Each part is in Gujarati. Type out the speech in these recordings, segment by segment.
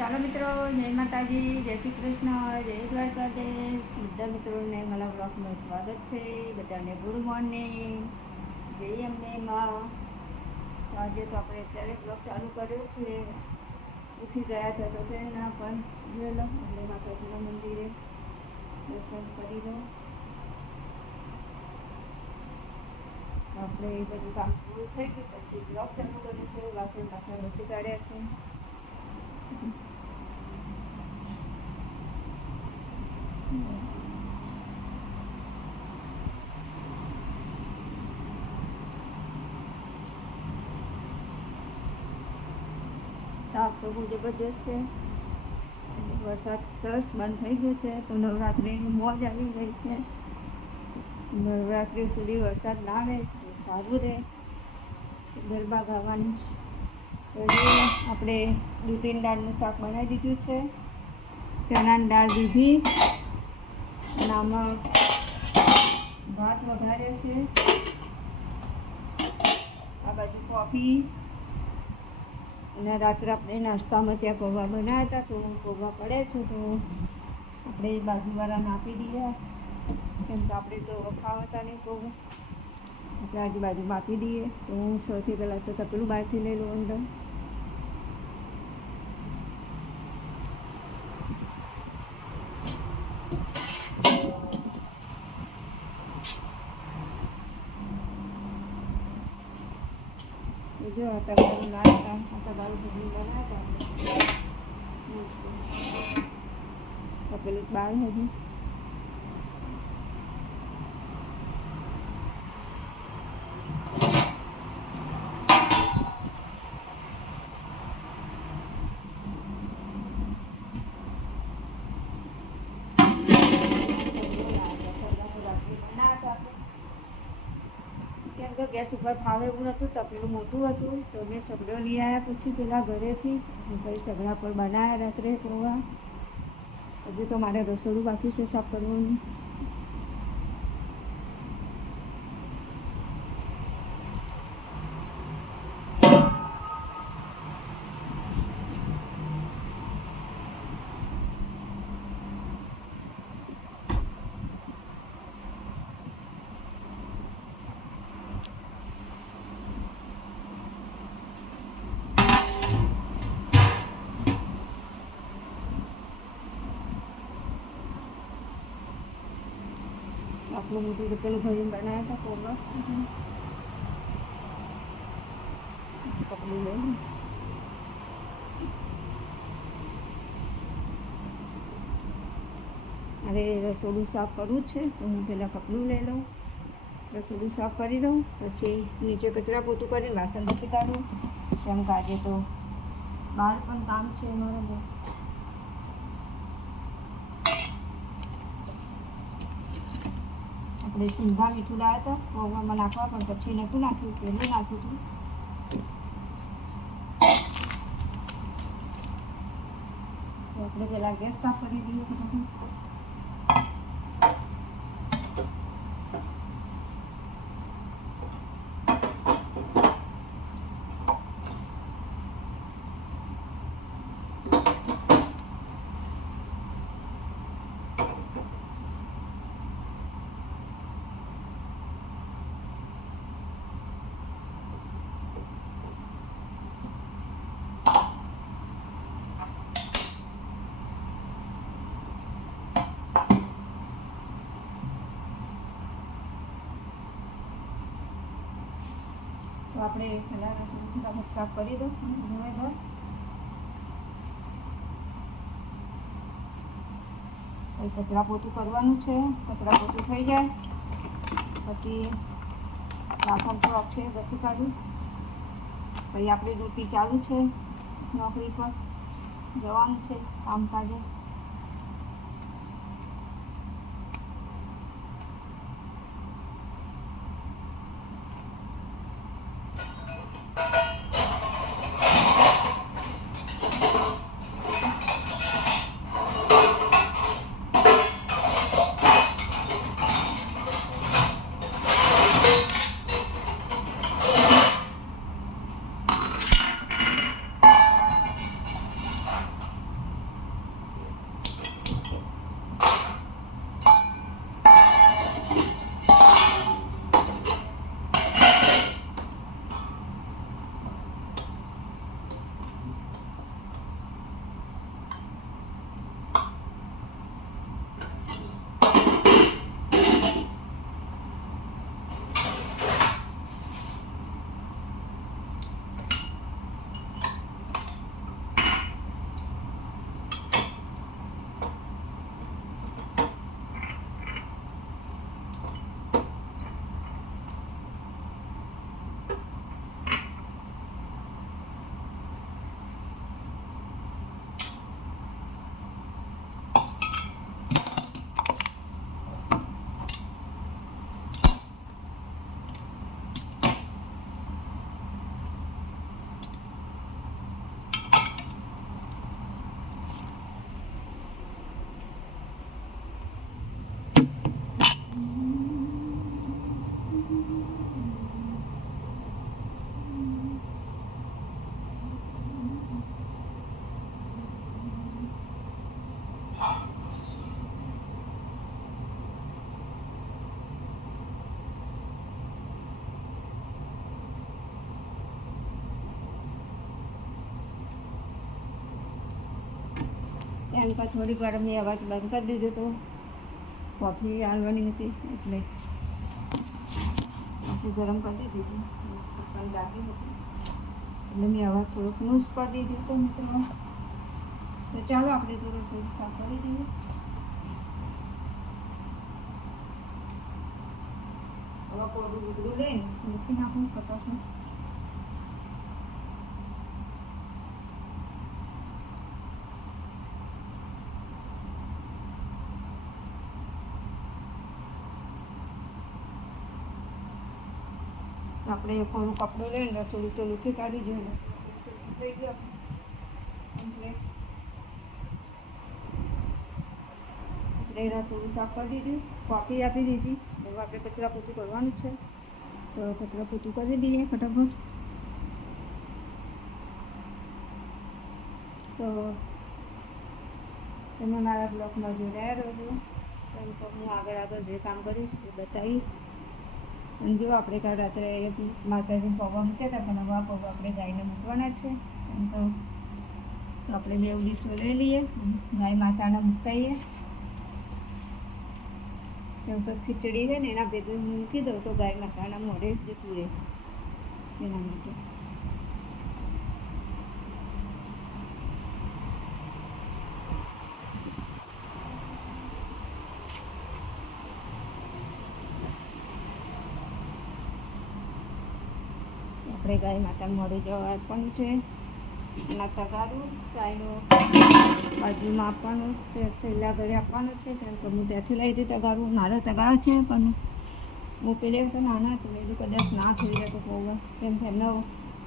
ચાલો મિત્રો, જય માતાજી, જય શ્રી કૃષ્ણ, જય દ્વારકાધીશ. બધા મિત્રોને મારા બ્લોગમાં સ્વાગત છે. બધાને ગુડ મોર્નિંગ. જય અમને માં. આજે તો આપણે અત્યારે બ્લોગ ચાલુ કર્યો છે. ઉઠી ગયા હતા તો તેના પણ ગયેલો. એટલે માતાજીના મંદિરે દર્શન કરી લો આપણે એ બધું કામ પૂરું થઈ ગયું. પછી બ્લોગ ચાલુ કર્યું છે. વાસણ વાસણ રસી કાઢ્યા છે. તો બહુ જબરજસ્ત છે. વરસાદ સરસ બંધ થઈ ગયો છે. તો નવરાત્રિની મોજ આવી ગઈ છે. નવરાત્રિ સુધી વરસાદ ના આવે તો સારું રહે. ગરબા ગાવાની આપણે દૂધીન દાળનું શાક બનાવી દીધું છે. ચણાની દાળ દૂધી. અને ભાત વઘાર્યો છે. આ બાજુ કોફી અને રાત્રે આપણે નાસ્તામાં ત્યાં પૌવા બનાવ્યા હતા, તો પૌવા પડે છે તો આપણે એ બાજુવાળાને આપી દઈએ. કેમ કે આપણે તો વખાવતા નહીં પૌવા. આપણે આજુબાજુમાં આપી દઈએ. તો હું સૌથી પહેલાં તો તપેલું બહારથી લઈ લઉં અંદર. જો લાવતા આ તગારું બધું બનાવતા તપેલું બાર હજી. કે ગેસ ઉપર ફાવે એવું નહોતું તપેલું મોટું હતું, તો મેં સગડો લઈ આવ્યા પછી પેલા ઘરેથી પછી સગડા પર બનાવ્યા રાત્રે પૌવા. હજુ તો મારે રસોડું બાકી છે સાફ કરવાનું. આટલું મોટું પેલું ભરીને બનાવ્યા હતા પૌવા કપડું લઈ અરે રસોડું સાફ કરવું છે, તો હું પહેલાં કપડું લઈ લઉં. રસોડું સાફ કરી દઉં, પછી નીચે કચરા પોતું કરીને વાસણ પછી કાઢું. કેમ કાઢે તો બહાર પણ કામ છે અમારે બહુ આપણે સિંગા મીઠું લાવ્યા હતા પૌવામાં નાખવા પણ પછી નહોતું નાખ્યું પહેલું નાખ્યું હતું તો. આપણે પહેલાં ગેસ સાફ કરી દઈએ તો આપણે પહેલાં રસોઈ સાફ કરી દો ધોઈ દો પછી કચરા પોતું કરવાનું છે. કચરા પોતું થઈ જાય. પછી વાસણ થોડાક છે ઘસી કાઢું પછી આપણી ડ્યુટી ચાલુ છે નોકરી પર જવાનું છે કામકાજે. એમ પર થોડીક વાર મેં અવાજ બંધ કરી દીધો તો કોફી હાલવાની હતી એટલે કોફી ગરમ કરી દીધી પપ્પાને લાગી હતી એટલે મેં અવાજ થોડોક લૂઝ કરી દીધો તો મિત્રો. તો ચાલો આપણે થોડું થોડું સાફ કરી દઈએ હવે કોરું ઉગડું લઈને મૂકી નાખું કપાસમાં આપણે કોરું કપડું લઈને રસોડું તો લૂકી કાઢી જોઈએ. થઈ ગયો. આપણે રસોડું સાફ કરી દીધું કોફી આપી દીધી. હવે આપણે કચરા પોતું કરવાનું છે. તો કચરા પોતું કરી દઈએ ફટાફટ. તો તમે મારા બ્લોગમાં જોડાયા રહેજો. કે હું આગળ આગળ જે કામ કરીશ એ બતાવીશ. અને જો આપણે કાલ રાત્રે માતાજી પૌવા મૂક્યા હતા, પણ હવે આ પૌવા આપણે ગાયને મૂકવાના છે. એમ તો આપણે બે ડીશો લઈ લઈએ, ગાય માતાને મૂકાઈએ. કેમ તો ખીચડી છે ને, એના ભેગું મૂકી દઉં તો ગાય માતાના મોઢે જતું રહે એના માટે. આપણે ગાય માતા મળી જવા આપવાનું છે. એના તગારું ચાયનો બાજુમાં આપવાનું તે સહેલા ઘરે આપવાનું છે. કેમ કે હું ત્યાંથી લઈ હતી તગારું છે, પણ હું પેલે તો નાના તો મેં કદાચ ના થઈ જાય તો કેમ કે એમને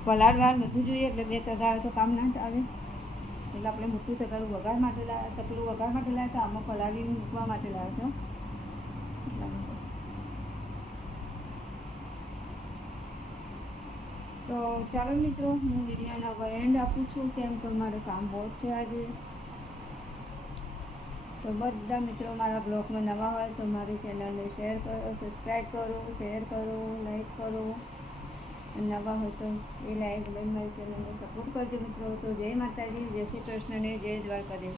પલાળવાર બધું જોઈએ, એટલે બે તગાર તો કામ ના જ આવે. એટલે આપણે મોટું તગારું વઘાર માટે લાવ્યા તકલું વઘાર માટે લાવ્યા હતા, આમાં પલાળીને મૂકવા માટે લાવ્યા હતા એટલા માટે તો ચાલો મિત્રો, હું વિડીયોનો હવે એન્ડ આપું છું, કેમ કે મારું કામ બહુ છે આજે. તો બધા મિત્રો મારા બ્લોગમાં નવા હોય તો મારી ચેનલને શેર કરો સબસ્ક્રાઈબ કરો, શેર કરો, લાઈક કરો. નવા હોય તો એ લાઈક બેન મારી ચેનલને સપોર્ટ કરજો મિત્રો. તો જય માતાજી, જય શ્રી કૃષ્ણને, જય દ્વારકાધીશ.